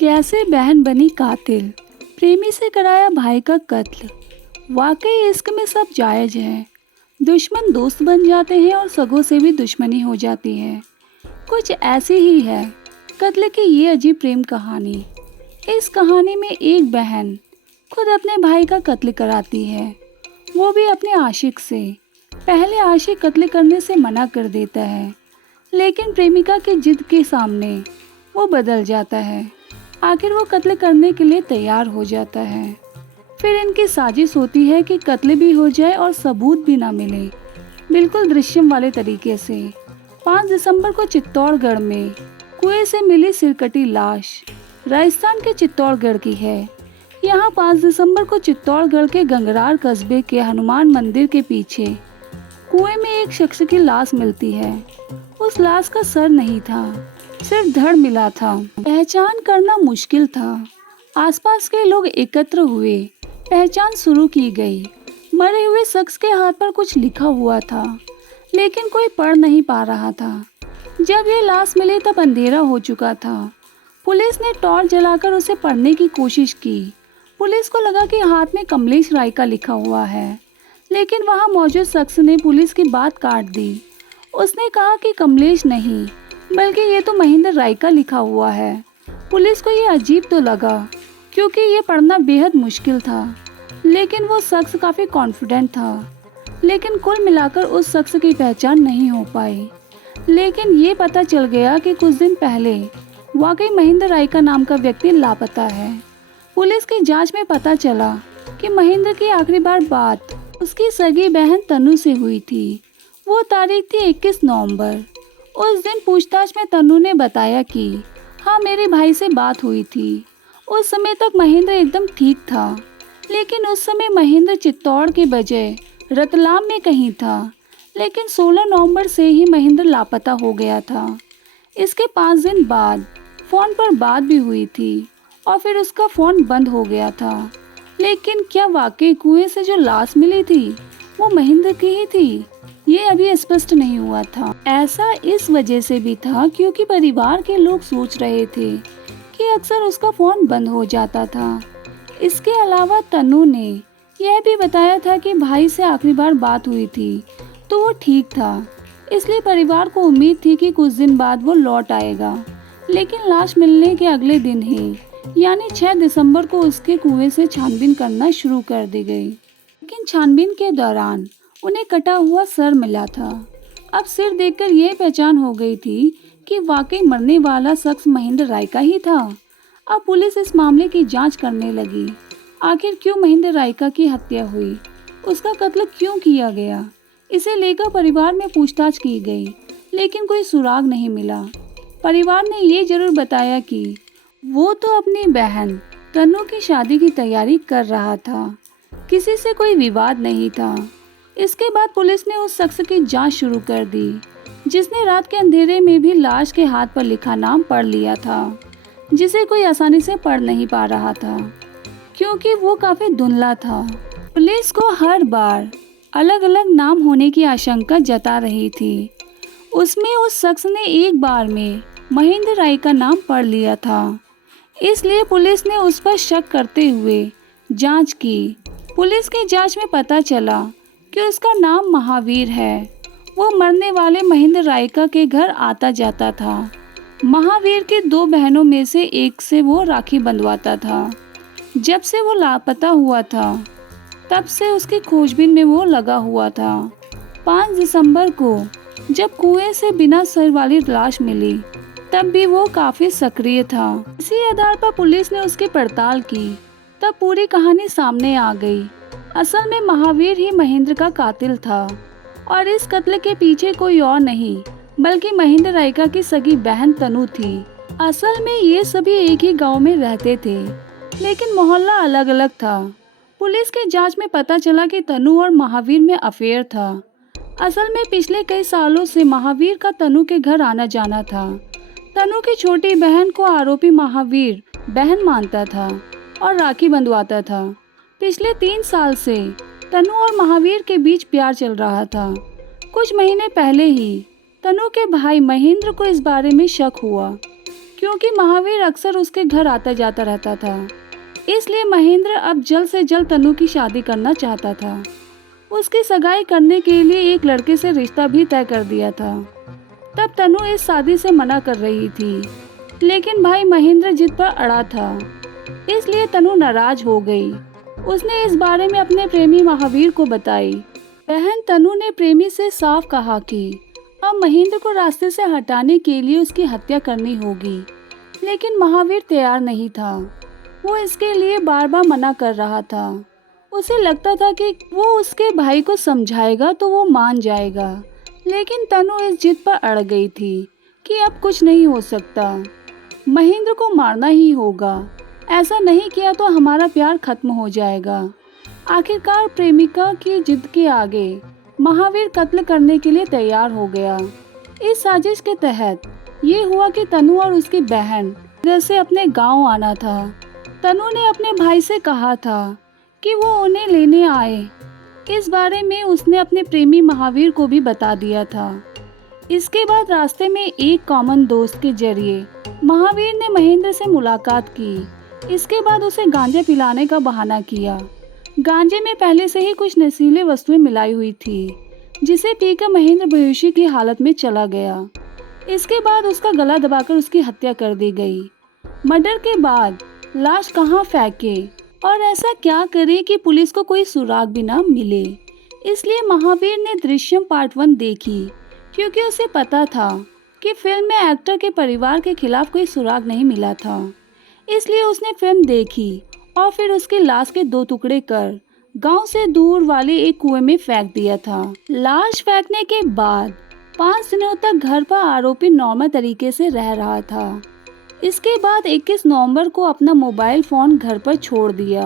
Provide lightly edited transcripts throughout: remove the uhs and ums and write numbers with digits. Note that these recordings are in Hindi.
कैसे बहन बनी कातिल, प्रेमी से कराया भाई का कत्ल। वाकई इश्क में सब जायज है। दुश्मन दोस्त बन जाते हैं और सगों से भी दुश्मनी हो जाती है। कुछ ऐसी ही है कत्ल की ये अजीब प्रेम कहानी। इस कहानी में एक बहन खुद अपने भाई का कत्ल कराती है, वो भी अपने आशिक से। पहले आशिक कत्ल करने से मना कर देता है, लेकिन प्रेमिका की जिद के सामने वो बदल जाता है। आखिर वो कत्ल करने के लिए तैयार हो जाता है। फिर इनकी साजिश होती है कि कत्ल भी हो जाए और सबूत भी ना मिले, बिल्कुल दृश्यम वाले तरीके से। 5 दिसंबर को चित्तौड़गढ़ में कुएं से मिली सिरकटी लाश राजस्थान के चित्तौड़गढ़ की है। यहाँ 5 दिसंबर को चित्तौड़गढ़ के गंगरार कस्बे के हनुमान मंदिर के पीछे कुएं में एक शख्स की लाश मिलती है। उस लाश का सर नहीं था, सिर्फ धड़ मिला था। पहचान करना मुश्किल था। आसपास के लोग एकत्र हुए, पहचान शुरू की गई। मरे हुए शख्स के हाथ पर कुछ लिखा हुआ था, लेकिन कोई पढ़ नहीं पा रहा था। जब ये लाश मिली तब अंधेरा हो चुका था। पुलिस ने टॉर्च जलाकर उसे पढ़ने की कोशिश की। पुलिस को लगा कि हाथ में कमलेश रायका लिखा हुआ है, लेकिन वहां मौजूद शख्स ने पुलिस की बात काट दी। उसने कहा कि कमलेश नहीं, बल्कि ये तो महेंद्र रायका लिखा हुआ है। पुलिस को ये अजीब तो लगा, क्योंकि ये पढ़ना बेहद मुश्किल था, लेकिन वो शख्स काफ़ी कॉन्फिडेंट था। लेकिन कुल मिलाकर उस शख्स की पहचान नहीं हो पाई। लेकिन ये पता चल गया कि कुछ दिन पहले वाकई महेंद्र रायका नाम का व्यक्ति लापता है। पुलिस की जांच में पता चला कि महेंद्र की आखिरी बार बात उसकी सगी बहन तनु से हुई थी। वो तारीख थी 21 नवंबर। उस दिन पूछताछ में तनु ने बताया कि हाँ, मेरे भाई से बात हुई थी। उस समय तक महेंद्र एकदम ठीक था, लेकिन उस समय महेंद्र चित्तौड़ के बजाय रतलाम में कहीं था। लेकिन 16 नवंबर से ही महेंद्र लापता हो गया था। इसके 5 दिन बाद फ़ोन पर बात भी हुई थी और फिर उसका फ़ोन बंद हो गया था। लेकिन क्या वाकई कुएं से जो लाश मिली थी वो महेंद्र की ही थी? ये अभी स्पष्ट नहीं हुआ था। ऐसा इस वजह से भी था क्योंकि परिवार के लोग सोच रहे थे कि अक्सर उसका फ़ोन बंद हो जाता था। इसके अलावा तनु ने यह भी बताया था कि भाई से आखिरी बार बात हुई थी तो वो ठीक था, इसलिए परिवार को उम्मीद थी कि कुछ दिन बाद वो लौट आएगा। लेकिन लाश मिलने के अगले दिन ही यानी 6 दिसंबर को उसके कुएं से छानबीन करना शुरू कर दी गई। लेकिन छानबीन के दौरान उन्हें कटा हुआ सर मिला था। अब सिर देखकर यह पहचान हो गई थी कि वाकई मरने वाला शख्स महेंद्र रायका ही था। अब पुलिस इस मामले की जांच करने लगी। आखिर क्यों महेंद्र रायका की हत्या हुई, उसका कत्ल क्यों किया गया, इसे लेकर परिवार में पूछताछ की गई, लेकिन कोई सुराग नहीं मिला। परिवार ने ये जरूर बताया कि वो तो अपनी बहन तनु की शादी की तैयारी कर रहा था, किसी से कोई विवाद नहीं था। इसके बाद पुलिस ने उस शख्स की जांच शुरू कर दी, जिसने रात के अंधेरे में भी लाश के हाथ पर लिखा नाम पढ़ लिया था, जिसे कोई आसानी से पढ़ नहीं पा रहा था क्योंकि वो काफ़ी धुंधला था। पुलिस को हर बार अलग अलग नाम होने की आशंका जता रही थी। उसमें उस शख्स ने एक बार में महेंद्र राय का नाम पढ़ लिया था, इसलिए पुलिस ने उस पर शक करते हुए जांच की। पुलिस की जांच में पता चला कि उसका नाम महावीर है। वो मरने वाले महेंद्र रायका के घर आता जाता था। महावीर की 2 बहनों में से एक से वो राखी बंधवाता था। जब से वो लापता हुआ था तब से उसकी खोजबीन में वो लगा हुआ था। 5 दिसंबर को जब कुएं से बिना सर वाली लाश मिली तब भी वो काफी सक्रिय था। इसी आधार पर पुलिस ने उसकी पड़ताल की, तब पूरी कहानी सामने आ गई। असल में महावीर ही महेंद्र का कातिल था और इस कत्ल के पीछे कोई और नहीं बल्कि महेंद्र रायका की सगी बहन तनु थी। असल में ये सभी एक ही गांव में रहते थे, लेकिन मोहल्ला अलग अलग था। पुलिस की जांच में पता चला कि तनु और महावीर में अफेयर था। असल में पिछले कई सालों से महावीर का तनु के घर आना जाना था। तनु की छोटी बहन को आरोपी महावीर बहन मानता था और राखी बंधवाता था। पिछले 3 साल से तनु और महावीर के बीच प्यार चल रहा था। कुछ महीने पहले ही तनु के भाई महेंद्र को इस बारे में शक हुआ क्योंकि महावीर अक्सर उसके घर आता जाता रहता था। इसलिए महेंद्र अब जल्द से जल्द तनु की शादी करना चाहता था। उसकी सगाई करने के लिए एक लड़के से रिश्ता भी तय कर दिया था। तब तनु इस शादी से मना कर रही थी, लेकिन भाई महेंद्र जिद पर अड़ा था। इसलिए तनु नाराज हो गई। उसने इस बारे में अपने प्रेमी महावीर को बताई। बहन तनु ने प्रेमी से साफ कहा कि अब महेंद्र को रास्ते से हटाने के लिए उसकी हत्या करनी होगी, लेकिन महावीर तैयार नहीं था। वो इसके लिए बार बार मना कर रहा था। उसे लगता था कि वो उसके भाई को समझाएगा तो वो मान जाएगा, लेकिन तनु इस जिद पर अड़ गई थी कि अब कुछ नहीं हो सकता, महेंद्र को मारना ही होगा। ऐसा नहीं किया तो हमारा प्यार खत्म हो जाएगा। आखिरकार प्रेमिका की जिद के आगे महावीर कत्ल करने के लिए तैयार हो गया। इस साजिश के तहत ये हुआ कि तनु और उसकी बहन जैसे अपने गांव आना था। तनु ने अपने भाई से कहा था कि वो उन्हें लेने आए। इस बारे में उसने अपने प्रेमी महावीर को भी बता दिया था। इसके बाद रास्ते में एक कॉमन दोस्त के जरिए महावीर ने महेंद्र से मुलाकात की। इसके बाद उसे गांजा पिलाने का बहाना किया। गांजे में पहले से ही कुछ नशीली वस्तुएं मिलाई हुई थी, जिसे पीकर महेंद्र बेहोशी की हालत में चला गया। इसके बाद उसका गला दबाकर उसकी हत्या कर दी गई। मर्डर के बाद लाश कहाँ फेंके और ऐसा क्या करे कि पुलिस को कोई सुराग भी ना मिले। इसलिए महावीर ने दृश्यम पार्ट 1 देखी, क्योंकि उसे पता था कि फिल्म में एक्टर के परिवार के खिलाफ कोई सुराग नहीं मिला था। इसलिए उसने फिल्म देखी और फिर उसकी लाश के 2 टुकड़े कर गांव से दूर वाले एक कुएं में फेंक दिया था। लाश फेंकने के बाद 5 दिनों तक घर पर आरोपी नॉर्मल तरीके से रह रहा था। इसके बाद 21 नवंबर को अपना मोबाइल फोन घर पर छोड़ दिया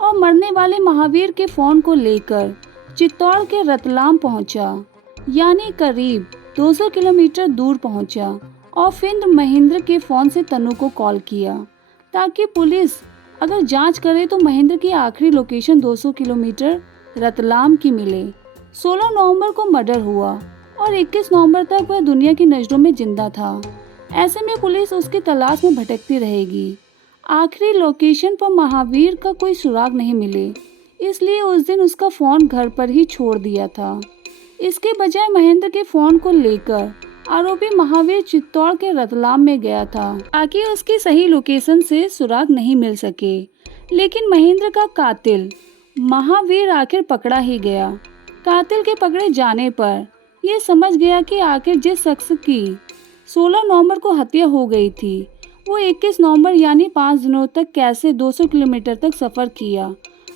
और मरने वाले महावीर के फोन को लेकर चित्तौड़ के रतलाम पहुंचा, यानी करीब 200 किलोमीटर दूर पहुंचा और फिर महेंद्र के फोन से तनु को कॉल किया ताकि पुलिस अगर जांच करे तो महेंद्र की आखिरी लोकेशन 200 किलोमीटर रतलाम की मिले। 16 नवंबर को मर्डर हुआ और 21 नवंबर तक वह दुनिया की नजरों में जिंदा था। ऐसे में पुलिस उसकी तलाश में भटकती रहेगी। आखिरी लोकेशन पर महावीर का कोई सुराग नहीं मिले, इसलिए उस दिन उसका फ़ोन घर पर ही छोड़ दिया था। इसके बजाय महेंद्र के फ़ोन को लेकर आरोपी महावीर चित्तौड़ के रतलाम में गया था ताकि उसकी सही लोकेशन से सुराग नहीं मिल सके। लेकिन महेंद्र का कातिल महावीर आखिर पकड़ा ही गया। कातिल के पकड़े जाने पर यह समझ गया कि आखिर जिस शख्स की 16 नवंबर को हत्या हो गई थी वो 21 नवंबर यानी 5 दिनों तक कैसे 200 किलोमीटर तक सफ़र किया,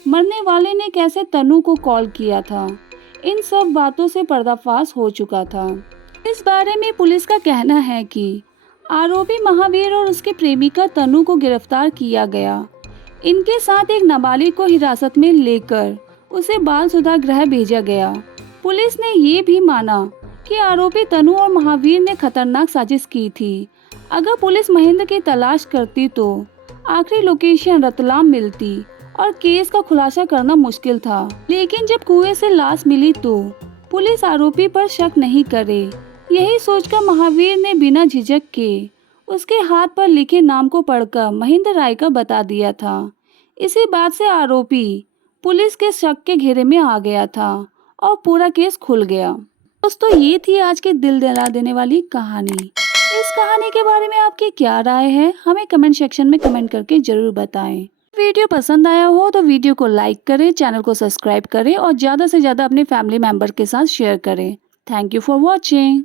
मरने वाले ने कैसे तनु को कॉल किया था। इन सब बातों से पर्दाफाश हो चुका था। इस बारे में पुलिस का कहना है कि आरोपी महावीर और उसके प्रेमिका तनु को गिरफ्तार किया गया। इनके साथ एक नाबालिग को हिरासत में लेकर उसे बाल सुधार गृह भेजा गया। पुलिस ने ये भी माना कि आरोपी तनु और महावीर ने खतरनाक साजिश की थी। अगर पुलिस महेंद्र की तलाश करती तो आखिरी लोकेशन रतलाम मिलती और केस का खुलासा करना मुश्किल था। लेकिन जब कुएं से लाश मिली तो पुलिस आरोपी पर शक नहीं करे। यही सोचकर महावीर ने बिना झिझक के उसके हाथ पर लिखे नाम को पढ़कर महेंद्र राय का बता दिया था। इसी बात से आरोपी पुलिस के शक के घेरे में आ गया था और पूरा केस खुल गया। दोस्तों, ये थी आज की दिल दहला देने वाली कहानी। इस कहानी के बारे में आपकी क्या राय है, हमें कमेंट सेक्शन में कमेंट करके जरूर बताएं। वीडियो पसंद आया हो तो वीडियो को लाइक करें, चैनल को सब्सक्राइब करें और ज़्यादा से ज़्यादा अपने फैमिली मेंबर के साथ शेयर करें। Thank you for watching.